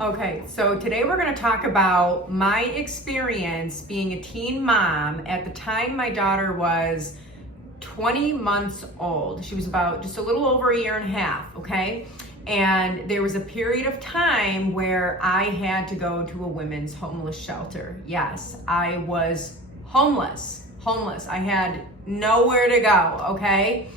Okay, so today we're going to talk about my experience being a teen mom. At the time, my daughter was 20 months old. She was about just a little over a year and a half, okay? And there was a period of time where I had to go to a women's homeless shelter. Yes, I was homeless. I had nowhere to go, okay?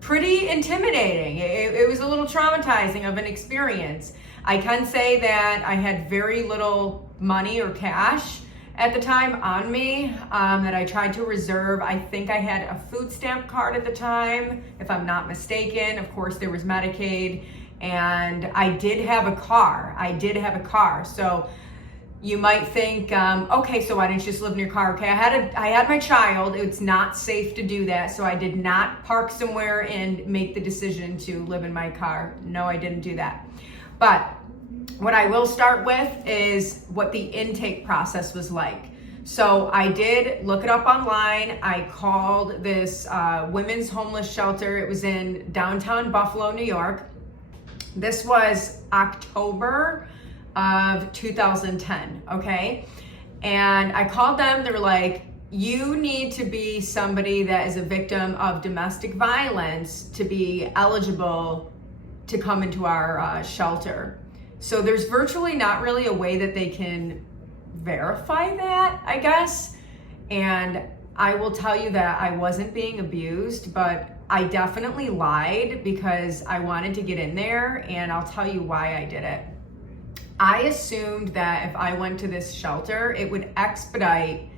Pretty intimidating. It was a little traumatizing of an experience. I can say that I had very little money or cash at the time on me that I tried to reserve. I think I had a food stamp card at the time, if I'm not mistaken. Of course, there was Medicaid, and I did have a car. So you might think, okay, so why didn't you just live in your car? Okay, I had my child. It's not safe to do that, so I did not park somewhere and make the decision to live in my car. No, I didn't do that. But what I will start with is what the intake process was like. So I did look it up online. I called this women's homeless shelter. It was in downtown Buffalo, New York. This was October of 2010, okay? And I called them. They were like, you need to be somebody that is a victim of domestic violence to be eligible to come into our shelter. So there's virtually not really a way that they can verify that, I guess. And I will tell you that I wasn't being abused, but I definitely lied because I wanted to get in there, and I'll tell you why I did it. I assumed that if I went to this shelter, it would expedite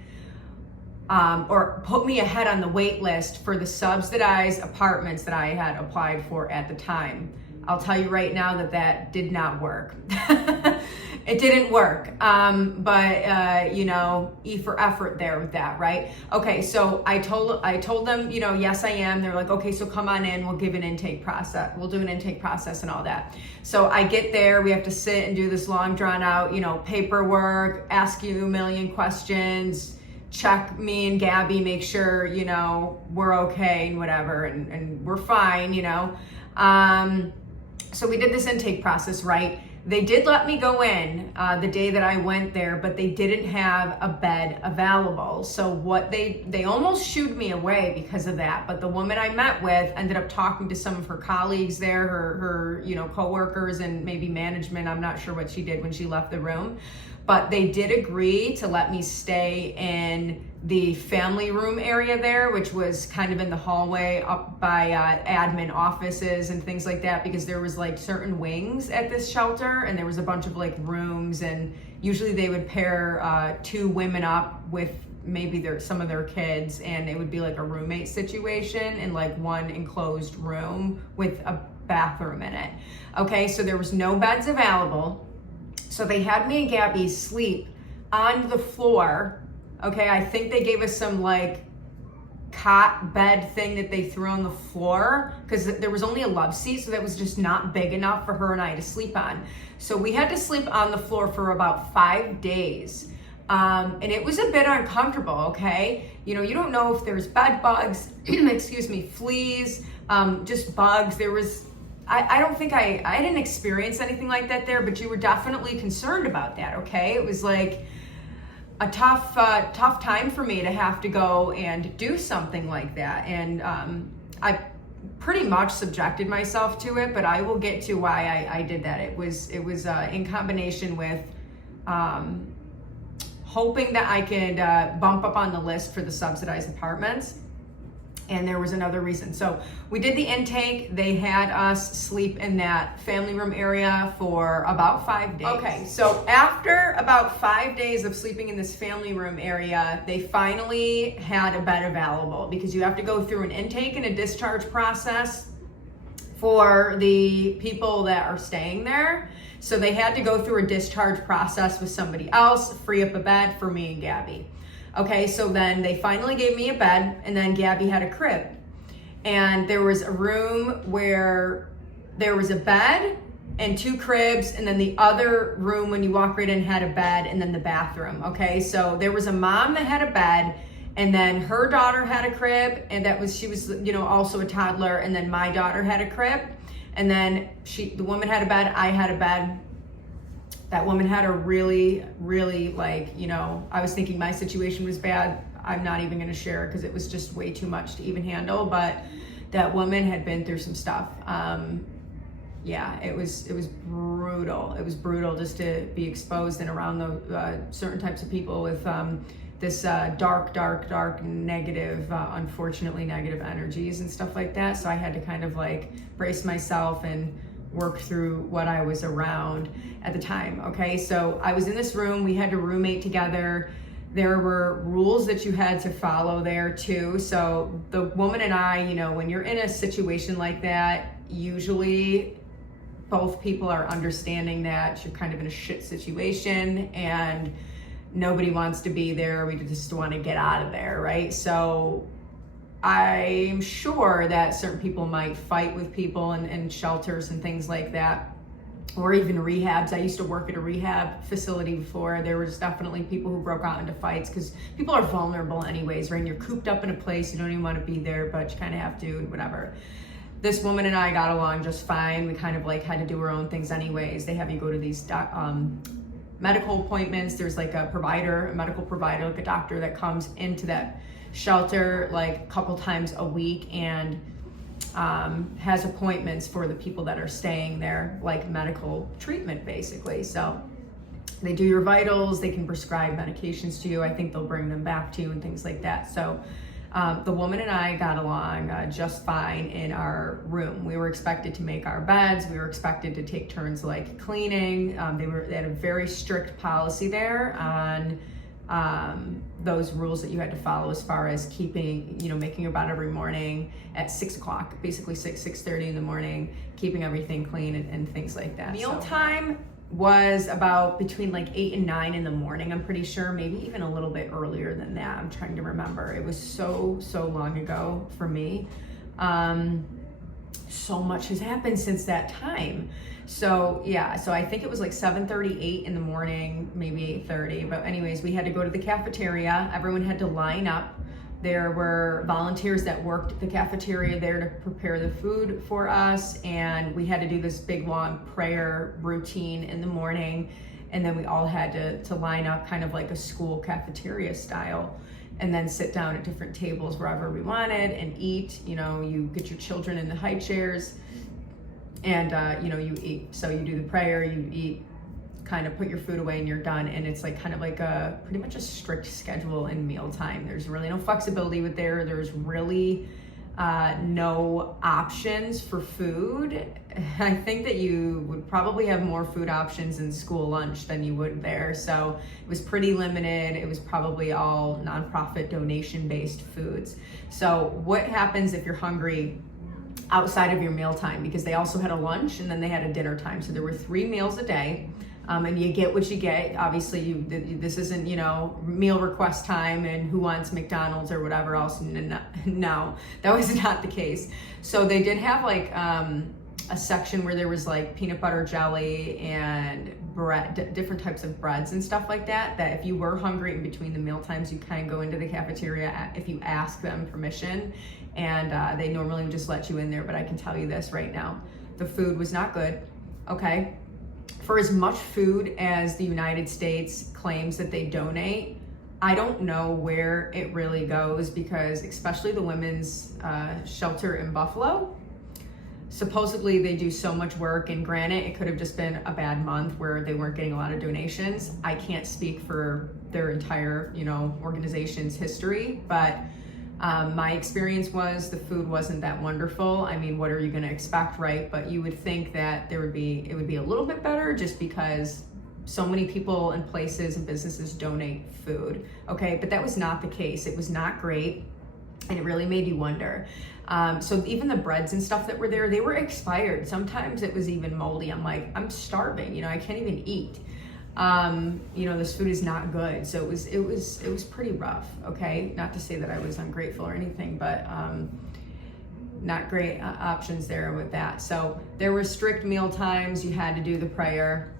or put me ahead on the wait list for the subsidized apartments that I had applied for at the time. I'll tell you right now that did not work. It didn't work, but E for effort there with that, right? Okay, so I told them, yes, I am. They're like, okay, so come on in. We'll give an intake process. We'll do an intake process and all that. So I get there. We have to sit and do this long, drawn out, paperwork, ask you a million questions, check me and Gabby, make sure, we're okay and whatever, and we're fine, So we did this intake process, right? They did let me go in the day that I went there, but they didn't have a bed available. So what they almost shooed me away because of that. But the woman I met with ended up talking to some of her colleagues there, her coworkers and maybe management. I'm not sure what she did when she left the room. But they did agree to let me stay in the family room area there, which was kind of in the hallway up by admin offices and things like that, because there was like certain wings at this shelter, and there was a bunch of like rooms, and usually they would pair two women up with maybe some of their kids, and it would be like a roommate situation in like one enclosed room with a bathroom in it. Okay, so there was no beds available. So they had me and Gabby sleep on the floor. Okay, I think they gave us some like cot bed thing that they threw on the floor because there was only a love seat, so that was just not big enough for her and I to sleep on. So we had to sleep on the floor for about 5 days. And it was a bit uncomfortable, okay? You don't know if there's bed bugs, fleas, just bugs. There was I don't think I didn't experience anything like that there, but you were definitely concerned about that, okay? It was like a tough time for me to have to go and do something like that. And I pretty much subjected myself to it, but I will get to why I did that. It was in combination with hoping that I could bump up on the list for the subsidized apartments. And there was another reason. So we did the intake. They had us sleep in that family room area for about 5 days. Okay, so after about 5 days of sleeping in this family room area, they finally had a bed available, because you have to go through an intake and a discharge process for the people that are staying there. So they had to go through a discharge process with somebody else, free up a bed for me and Gabby. Okay, so then they finally gave me a bed, and then Gabby had a crib. And there was a room where there was a bed and 2 cribs, and then the other room when you walk right in had a bed, and then the bathroom. Okay, so there was a mom that had a bed, and then her daughter had a crib, and she was also a toddler, and then my daughter had a crib. And then the woman had a bed, I had a bed. That woman had a really, really, like, you know, I was thinking my situation was bad. I'm not even going to share it because it was just way too much to even handle. But that woman had been through some stuff. Yeah, it was brutal. It was brutal just to be exposed and around the certain types of people with this dark, negative, unfortunately negative energies and stuff like that. So I had to kind of like brace myself and work through what I was around at the time. Okay, so I was in this room, we had to roommate together. There were rules that you had to follow there too. So the woman and I, you know, when you're in a situation like that, usually both people are understanding that you're kind of in a shit situation and nobody wants to be there. We just want to get out of there, right? So I'm sure that certain people might fight with people in shelters and things like that, or even rehabs. I used to work at a rehab facility before. There was definitely people who broke out into fights because people are vulnerable anyways, right? And you're cooped up in a place, you don't even want to be there, but you kind of have to, whatever. This woman and I got along just fine. We kind of like had to do our own things anyways. They have you go to these medical appointments. There's like a medical provider, like a doctor that comes into that shelter like a couple times a week and has appointments for the people that are staying there, like medical treatment basically. So they do your vitals, they can prescribe medications to you. I think they'll bring them back to you and things like that. So the woman and I got along just fine in our room. We were expected to make our beds. We were expected to take turns like cleaning. They had a very strict policy there on those rules that you had to follow as far as keeping, you know, making your bed every morning at 6 o'clock, basically 6:30 in the morning, keeping everything clean and things like that. Mealtime was about between like 8 and 9 in the morning, I'm pretty sure, maybe even a little bit earlier than that. I'm trying to remember. It was so long ago for me. So much has happened since that time. So yeah, so I think it was like 7:38 in the morning, maybe 8:30. But anyways, we had to go to the cafeteria. Everyone had to line up. There were volunteers that worked at the cafeteria there to prepare the food for us. And we had to do this big long prayer routine in the morning. And then we all had to line up kind of like a school cafeteria style, and then sit down at different tables wherever we wanted and eat. You know, you get your children in the high chairs and, you know, you eat. So you do the prayer, you eat, kind of put your food away and you're done. And it's like kind of like a pretty much a strict schedule in mealtime. There's really no flexibility with there. There's really no options for food. I think that you would probably have more food options in school lunch than you would there. So it was pretty limited. It was probably all nonprofit donation based foods. So what happens if you're hungry outside of your mealtime? Because they also had a lunch and then they had a dinner time. So there were 3 meals a day. And you get what you get. Obviously, this isn't, you know, meal request time and who wants McDonald's or whatever else. No, that was not the case. So they did have like a section where there was like peanut butter jelly and bread, different types of breads and stuff like that, that if you were hungry in between the meal times, you kind of go into the cafeteria if you ask them permission. And they normally would just let you in there. But I can tell you this right now, the food was not good, okay? For as much food as the United States claims that they donate, I don't know where it really goes, because especially the women's shelter in Buffalo, supposedly they do so much work, and granted, it could have just been a bad month where they weren't getting a lot of donations. I can't speak for their entire, you know, organization's history, but my experience was the food wasn't that wonderful. I mean, what are you going to expect, right? But you would think that it would be a little bit better, just because so many people and places and businesses donate food. Okay, but that was not the case. It was not great, and it really made you wonder. So even the breads and stuff that were there, they were expired. Sometimes it was even moldy. I'm like, I'm starving. You know, I can't even eat. You know, this food is not good. So it was pretty rough. Okay. Not to say that I was ungrateful or anything, but, not great options there with that. So there were strict meal times. You had to do the prayer.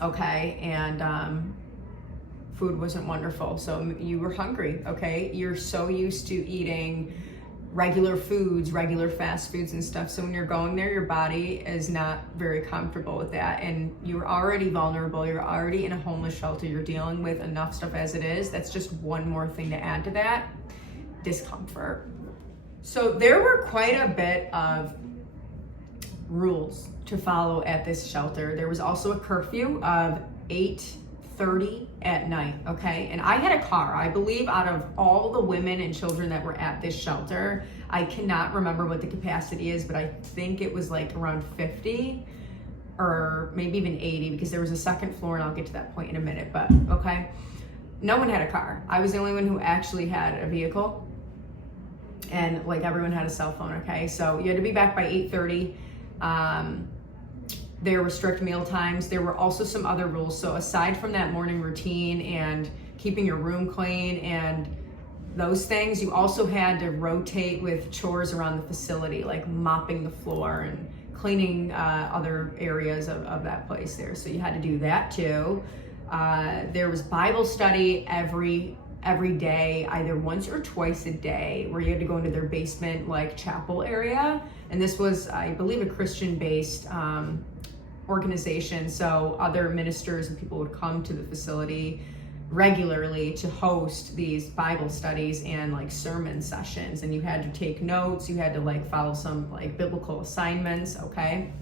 Okay. And, food wasn't wonderful. So you were hungry. Okay. You're so used to eating regular foods, regular fast foods and stuff. So when you're going there, your body is not very comfortable with that. And you're already vulnerable. You're already in a homeless shelter. You're dealing with enough stuff as it is. That's just one more thing to add to that. Discomfort. So there were quite a bit of rules to follow at this shelter. There was also a curfew of 8:30 at night, okay? And I had a car. I believe out of all the women and children that were at this shelter, I cannot remember what the capacity is, but I think it was like around 50 or maybe even 80, because there was a second floor, and I'll get to that point in a minute, but okay. No one had a car. I was the only one who actually had a vehicle, and like everyone had a cell phone, okay? So you had to be back by 8:30. There were strict meal times. There were also some other rules. So aside from that morning routine and keeping your room clean and those things, you also had to rotate with chores around the facility, like mopping the floor and cleaning other areas of that place there. So you had to do that too. There was Bible study every day, either once or twice a day, where you had to go into their basement like chapel area. And this was, I believe, a Christian-based organization. So other ministers and people would come to the facility regularly to host these Bible studies and like sermon sessions. And you had to take notes. You had to like follow some like biblical assignments, okay?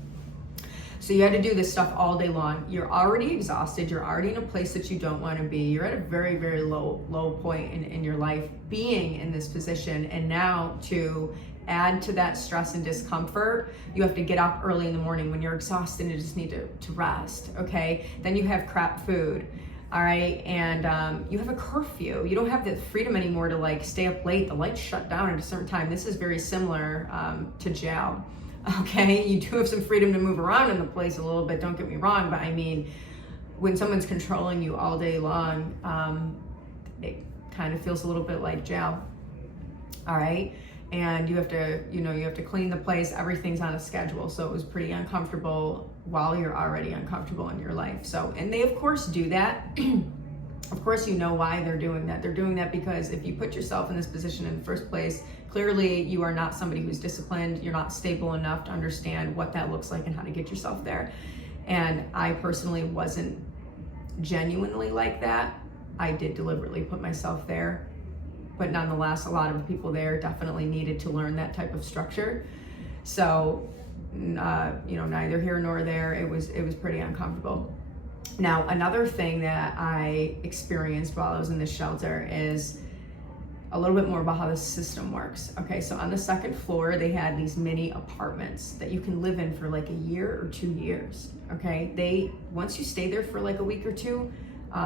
So you had to do this stuff all day long. You're already exhausted. You're already in a place that you don't want to be. You're at a very, very low point in your life being in this position. And now to add to that stress and discomfort, you have to get up early in the morning when you're exhausted and you just need to rest, okay? Then you have crap food, all right? And you have a curfew. You don't have the freedom anymore to like stay up late. The lights shut down at a certain time. This is very similar to jail. Okay, you do have some freedom to move around in the place a little bit, don't get me wrong, but I mean, when someone's controlling you all day long, it kind of feels a little bit like jail, all right? And you have to clean the place, everything's on a schedule, so it was pretty uncomfortable while you're already uncomfortable in your life. So, and they of course do that. Of course you know why they're doing that. They're doing that because if you put yourself in this position in the first place, clearly you are not somebody who's disciplined. You're not stable enough to understand what that looks like and how to get yourself there. And I personally wasn't genuinely like that. I did deliberately put myself there. But nonetheless, a lot of the people there definitely needed to learn that type of structure. So, neither here nor there. It was pretty uncomfortable. Now, another thing that I experienced while I was in this shelter is a little bit more about how the system works. Okay, so on the second floor, they had these mini apartments that you can live in for like a year or 2 years. Okay, once you stay there for like a week or two,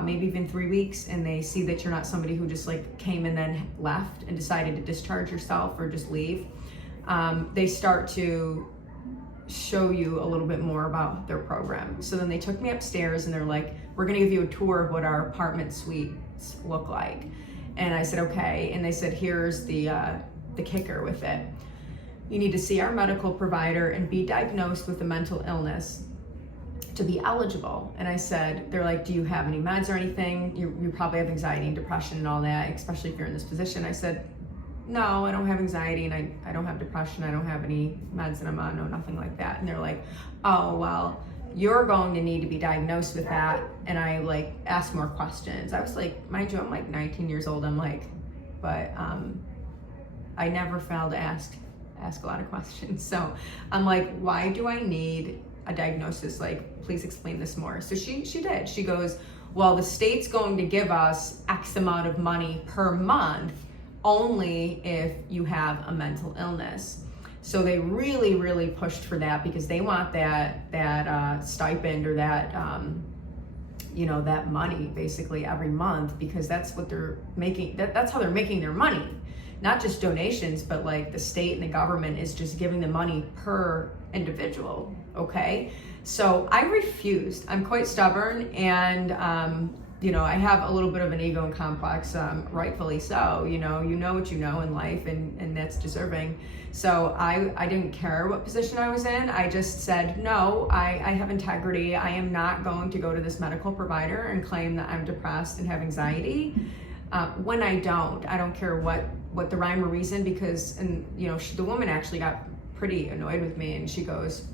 maybe even 3 weeks, and they see that you're not somebody who just like came and then left and decided to discharge yourself or just leave, they start to show you a little bit more about their program. So then they took me upstairs and they're like, we're gonna give you a tour of what our apartment suites look like. And I said, okay. And they said, here's the kicker with it. You need to see our medical provider and be diagnosed with a mental illness to be eligible. And I said, they're like, do you have any meds or anything? You probably have anxiety and depression and all that, especially if you're in this position. I said, no, I don't have anxiety and I don't have depression. I don't have any meds that I'm on, no, nothing like that. And they're like, oh, well, you're going to need to be diagnosed with that. And I like asked more questions. I was like, mind you, I'm like 19 years old. I'm like, but I never failed to ask a lot of questions. So I'm like, why do I need a diagnosis? Like, please explain this more. So she did. She goes, well, the state's going to give us X amount of money per month only if you have a mental illness. So they really, really pushed for that because they want that stipend or that that money basically every month, because that's what they're making. That's how they're making their money. Not just donations, but like the state and the government is just giving the money per individual. Okay, so I refused. I'm quite stubborn, and I have a little bit of an ego and complex, rightfully so. You know what you know in life, and that's deserving. So I didn't care what position I was in. I just said, no, I have integrity. I am not going to go to this medical provider and claim that I'm depressed and have anxiety when I don't care what what the rhyme or reason, because, and the woman actually got pretty annoyed with me, and she goes,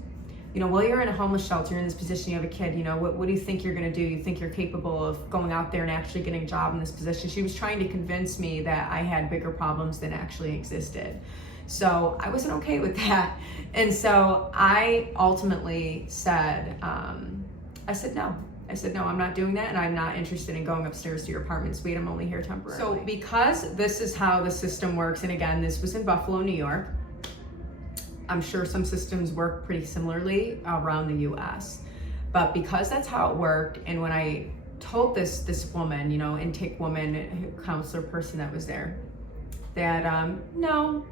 well, you're in a homeless shelter, you're in this position, you have a kid, what do you think you're gonna do? You think you're capable of going out there and actually getting a job in this position? She was trying to convince me that I had bigger problems than actually existed. So I wasn't okay with that. And so I ultimately said, I said, no, I'm not doing that, and I'm not interested in going upstairs to your apartment suite. I'm only here temporarily. So because this is how the system works, and again, this was in Buffalo, New York, I'm sure some systems work pretty similarly around the US. But because that's how it worked, and when I told this woman, intake woman, counselor person that was there, that no,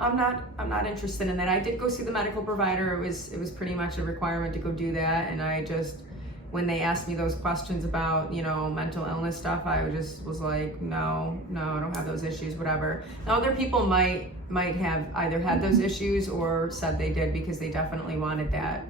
I'm not interested in that. I did go see the medical provider. It was pretty much a requirement to go do that, and I just, when they asked me those questions about, mental illness stuff, I just was like, no, I don't have those issues, whatever. Now, other people might have either had those issues or said they did, because they definitely wanted that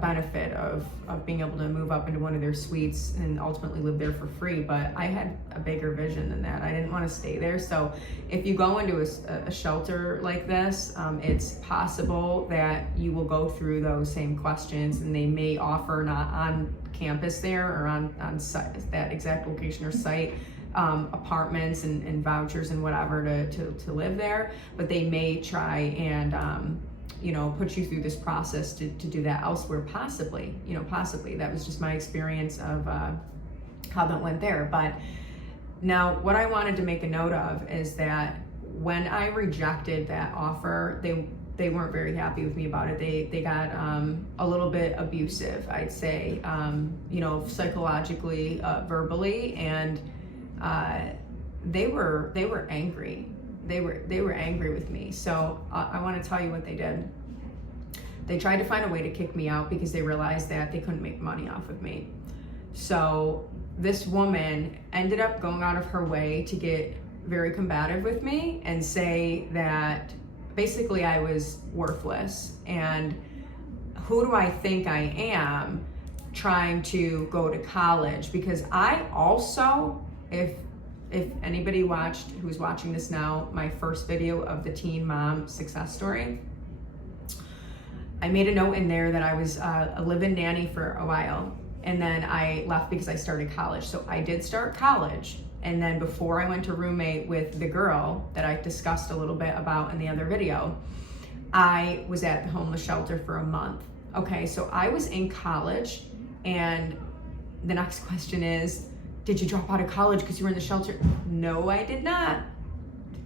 benefit of being able to move up into one of their suites and ultimately live there for free. But I had a bigger vision than that. I didn't want to stay there. So if you go into a shelter like this, it's possible that you will go through those same questions, and they may offer, not on campus there or on site, that exact location or site, apartments and vouchers and whatever to live there, but they may try and put you through this process to do that elsewhere, possibly. That was just my experience of how that went there. But now what I wanted to make a note of is that when I rejected that offer, they weren't very happy with me about it. They got a little bit abusive, I'd say, psychologically, verbally, and they were angry. They were angry with me. So I want to tell you what they did. They tried to find a way to kick me out because they realized that they couldn't make money off of me. So this woman ended up going out of her way to get very combative with me and say that basically I was worthless, and who do I think I am trying to go to college? Because I also, if anybody who's watching this now, my first video of the teen mom success story, I made a note in there that I was a live-in nanny for a while, and then I left because I started college. So I did start college, and then before I went to roommate with the girl that I discussed a little bit about in the other video, I was at the homeless shelter for a month. Okay, so I was in college, and the next question is, did you drop out of college because you were in the shelter? No, I did not.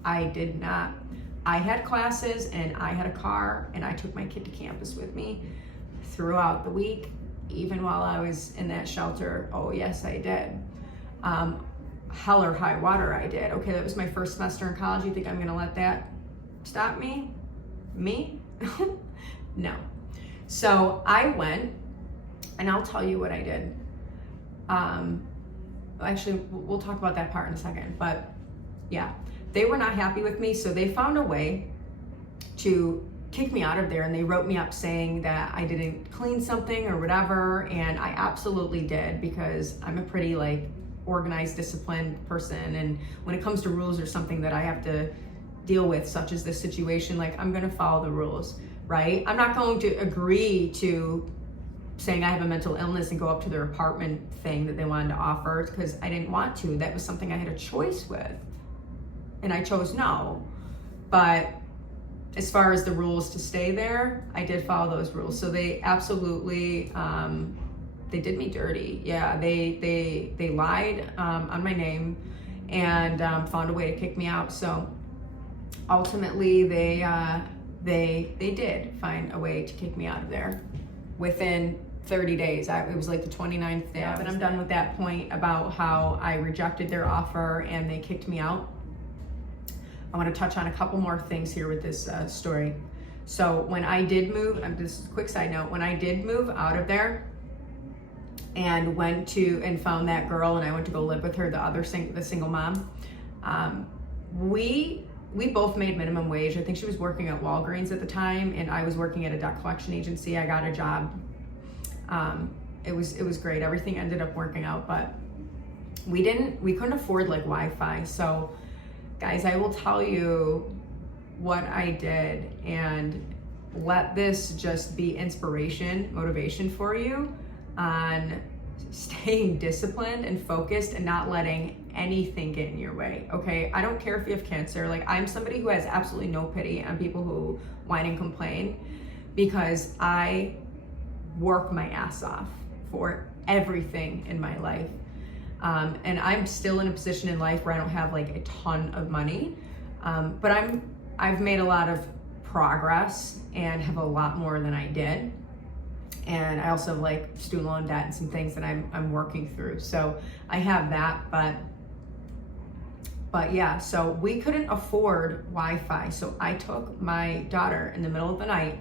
I had classes, and I had a car, and I took my kid to campus with me throughout the week, even while I was in that shelter. Oh yes, I did. Hell or high water, I did. Okay, that was my first semester in college. You think I'm gonna let that stop me? No. So I went, and I'll tell you what I did. Actually, we'll talk about that part in a second, but yeah, they were not happy with me, so they found a way to kick me out of there, and they wrote me up saying that I didn't clean something or whatever, and I absolutely did, because I'm a pretty organized, disciplined person, and when it comes to rules or something that I have to deal with, such as this situation, I'm gonna follow the rules, right? I'm not going to agree to saying I have a mental illness and go up to their apartment thing that they wanted to offer, because I didn't want to. That was something I had a choice with, and I chose no. But as far as the rules to stay there, I did follow those rules. So they absolutely, they did me dirty. Yeah, they lied on my name and found a way to kick me out. So ultimately, they did find a way to kick me out of there within 30 days. It was like the 29th day. But I'm done with that point about how I rejected their offer and they kicked me out. I want to touch on a couple more things here with this story. So when I did move, this is a quick side note, when I did move out of there and went to and found that girl, and I went to go live with her, the single mom, we both made minimum wage. I think she was working at Walgreens at the time, and I was working at a debt collection agency. I got a job. It was great. Everything ended up working out, but we couldn't afford Wi-Fi. So Guys, I will tell you what I did, and let this just be inspiration, motivation for you on staying disciplined and focused and not letting anything get in your way, okay? I don't care if you have cancer. Like, I'm somebody who has absolutely no pity on people who whine and complain, because I work my ass off for everything in my life. And I'm still in a position in life where I don't have like a ton of money, but I've made a lot of progress and have a lot more than I did. And I also have like student loan debt and some things that I'm working through. So I have that, but yeah, so we couldn't afford Wi-Fi. So I took my daughter in the middle of the night.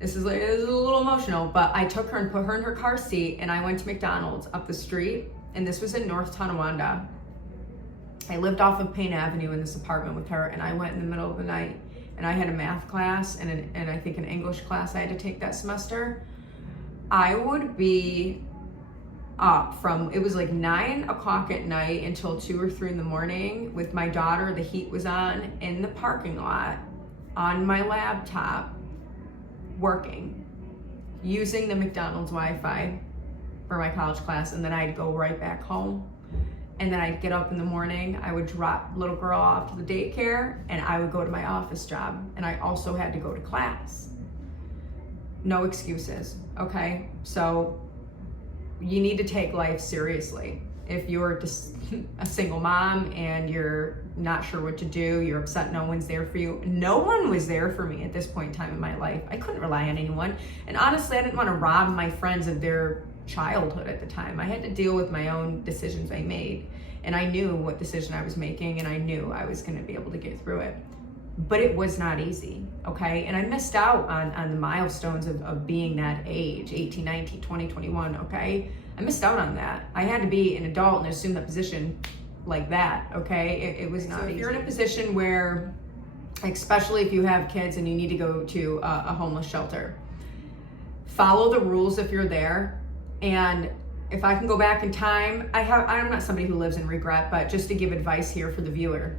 This is a little emotional, but I took her and put her in her car seat, and I went to McDonald's up the street, and this was in North Tonawanda. I lived off of Payne Avenue in this apartment with her, and I went in the middle of the night, and I had a math class and I think an English class I had to take that semester. I would be up from, it was like 9 o'clock at night until 2 or 3 in the morning with my daughter. The heat was on in the parking lot on my laptop, working, using the McDonald's Wi-Fi for my college class, and then I'd go right back home. And then I'd get up in the morning, I would drop little girl off to the daycare, and I would go to my office job, and I also had to go to class. No excuses, okay? So you need to take life seriously. If you're just a single mom and you're not sure what to do, you're upset no one's there for you. No one was there for me at this point in time in my life. I couldn't rely on anyone. And honestly, I didn't want to rob my friends of their childhood at the time. I had to deal with my own decisions I made. And I knew what decision I was making, and I knew I was going to be able to get through it. But it was not easy, okay? And I missed out on the milestones of being that age, 18, 19, 20, 21, okay? I missed out on that. I had to be an adult and assume that position like that, okay? It was not easy. If you're in a position where, especially if you have kids and you need to go to a homeless shelter, follow the rules if you're there. And if I can go back in time, I'm not somebody who lives in regret, but just to give advice here for the viewer,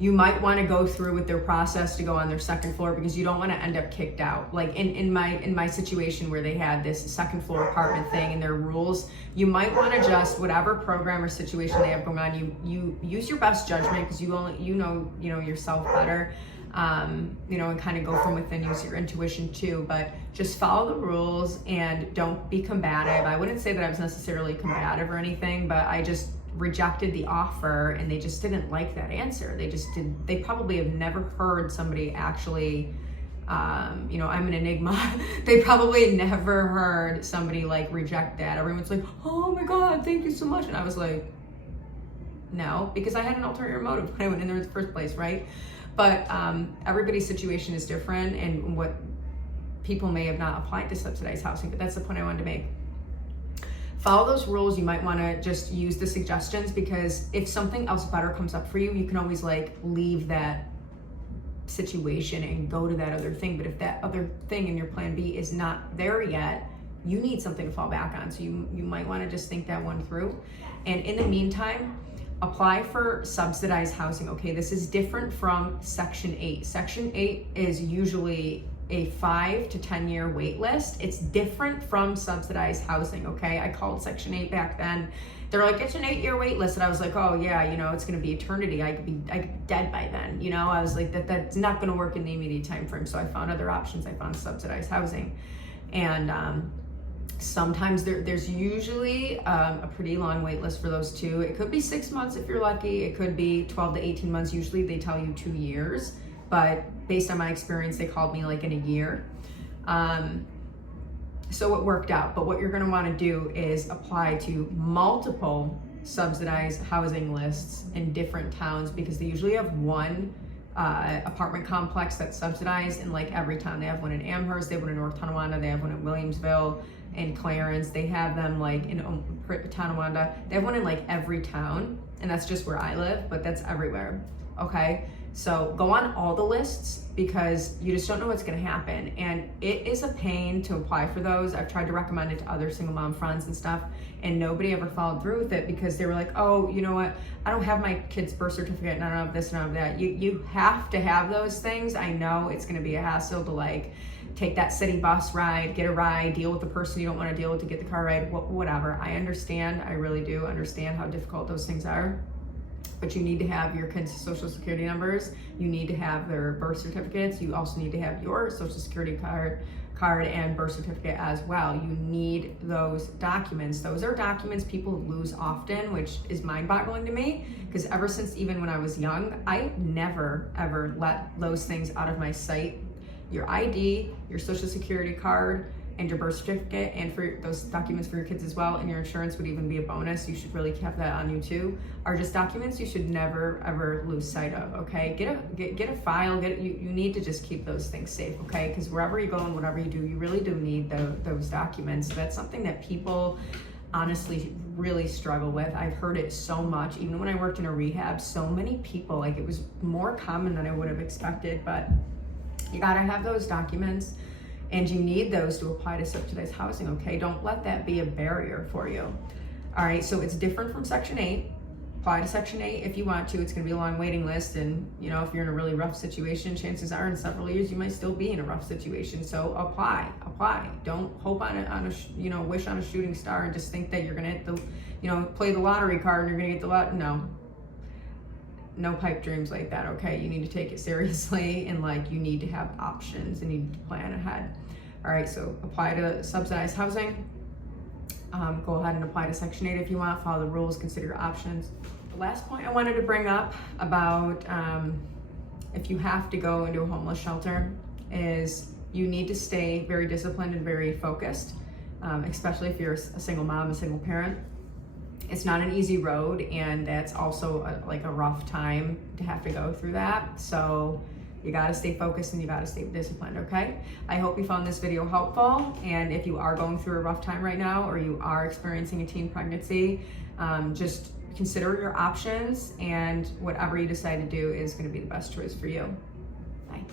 you might want to go through with their process to go on their second floor, because you don't want to end up kicked out. Like in my situation where they had this second floor apartment thing and their rules, you might want to just, whatever program or situation they have going on, you use your best judgment, because you know yourself better, and kind of go from within, use your intuition too, but just follow the rules and don't be combative. I wouldn't say that I was necessarily combative or anything, but I just rejected the offer, and they just didn't like that answer. They probably have never heard somebody actually, I'm an enigma. They probably never heard somebody like reject that. Everyone's like, oh my God, thank you so much. And I was like, no, because I had an ulterior motive when I went in there in the first place, right? But everybody's situation is different, and what people may have not applied to subsidized housing, but that's the point I wanted to make. Follow those rules. You might want to just use the suggestions, because if something else better comes up for you, you can always like leave that situation and go to that other thing. But if that other thing in your plan B is not there yet, you need something to fall back on. So you might want to just think that one through. And in the meantime, apply for subsidized housing. Okay, this is different from Section 8. Section 8 is usually a 5 to 10 year wait list. It's different from subsidized housing, okay? I called Section 8 back then. They're like, it's an 8-year wait list. And I was like, oh yeah, it's gonna be eternity. I could be dead by then. I was like, that's not gonna work in the immediate time frame. So I found other options. I found subsidized housing. And sometimes there's usually a pretty long wait list for those too. It could be 6 months if you're lucky. It could be 12 to 18 months. Usually they tell you 2 years. But based on my experience, they called me like in a year. So it worked out. But what you're gonna wanna do is apply to multiple subsidized housing lists in different towns, because they usually have one apartment complex that's subsidized in like every town. They have one in Amherst, they have one in North Tonawanda, they have one in Williamsville, in Clarence, they have them like in Tonawanda. They have one in like every town, and that's just where I live, but that's everywhere, okay? So go on all the lists because you just don't know what's going to happen. And it is a pain to apply for those. I've tried to recommend it to other single mom friends and stuff, and nobody ever followed through with it because they were like, oh, you know what? I don't have my kid's birth certificate and I don't have this and I don't have that. You have to have those things. I know it's going to be a hassle to like take that city bus ride, get a ride, deal with the person you don't want to deal with to get the car ride, whatever. I understand. I really do understand how difficult those things are. But you need to have your kids' social security numbers. You need to have their birth certificates. You also need to have your social security card and birth certificate as well. You need those documents. Those are documents people lose often, which is mind-boggling to me because ever since even when I was young, I never ever let those things out of my sight. Your ID, your social security card, and your birth certificate, and for those documents for your kids as well, and your insurance would even be a bonus. You should really have that on you too. Are just documents you should never ever lose sight of. Okay, get a file. You need to just keep those things safe. Okay, because wherever you go and whatever you do, you really do need those documents. That's something that people honestly really struggle with. I've heard it so much, even when I worked in a rehab. So many people, like it was more common than I would have expected. But you gotta have those documents. And you need those to apply to subsidized housing, okay? Don't let that be a barrier for you. All right, so it's different from Section 8. Apply to Section 8 if you want to. It's gonna be a long waiting list, and you know, if you're in a really rough situation, chances are in several years you might still be in a rough situation. So apply. Don't hope on a wish on a shooting star and just think that you're gonna hit the, play the lottery card and you're gonna get the lot. No pipe dreams like that, okay? You need to take it seriously, and like you need to have options and you need to plan ahead. All right, so apply to subsidized housing. Go ahead and apply to Section 8 if you want. Follow the rules, consider your options. The last point I wanted to bring up about if you have to go into a homeless shelter is you need to stay very disciplined and very focused, especially if you're a single mom, a single parent. It's not an easy road, and that's also a rough time to have to go through that. So you gotta stay focused and you gotta stay disciplined, okay? I hope you found this video helpful, and if you are going through a rough time right now or you are experiencing a teen pregnancy, just consider your options, and whatever you decide to do is gonna be the best choice for you. Bye.